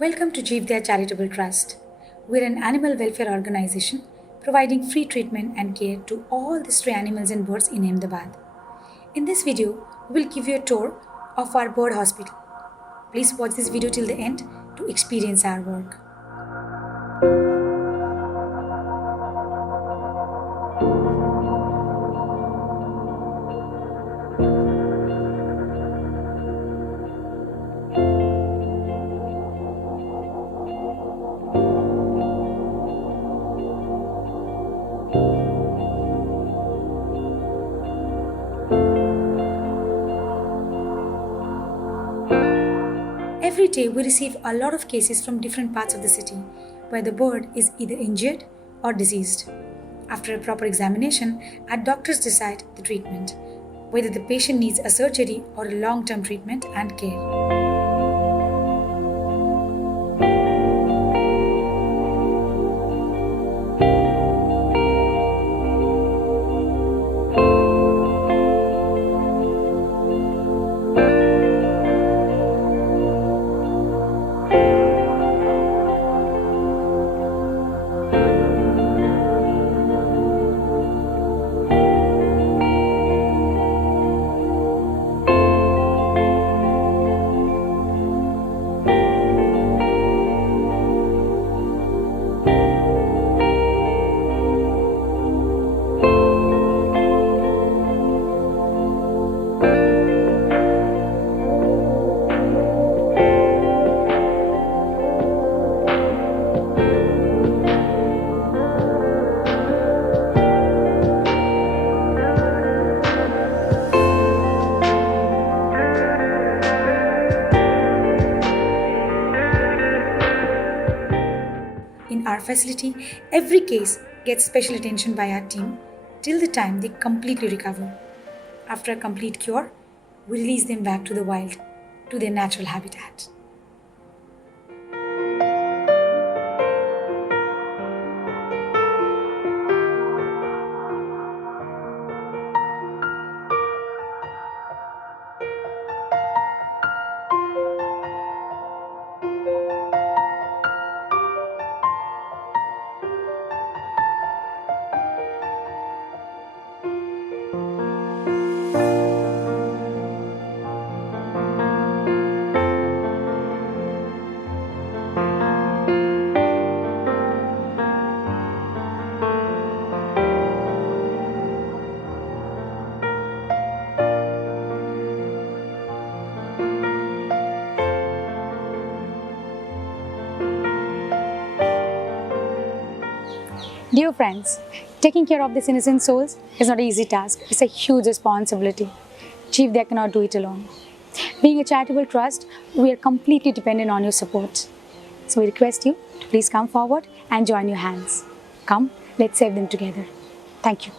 Welcome to Jivdaya Charitable Trust. We're an animal welfare organization providing free treatment and care to all the stray animals and birds in Ahmedabad. In this video, we'll give you a tour of our bird hospital. Please watch this video till the end to experience our work. Every day we receive a lot of cases from different parts of the city where the bird is either injured or diseased. After a proper examination, our doctors decide the treatment, whether the patient needs a surgery or a long-term treatment and care. In our facility, every case gets special attention by our team till the time they completely recover. After a complete cure, we release them back to the wild, to their natural habitat. Dear friends, taking care of these innocent souls is not an easy task. It's a huge responsibility. Jivdaya cannot do it alone. Being a charitable trust, we are completely dependent on your support. So we request you to please come forward and join your hands. Come, let's save them together. Thank you.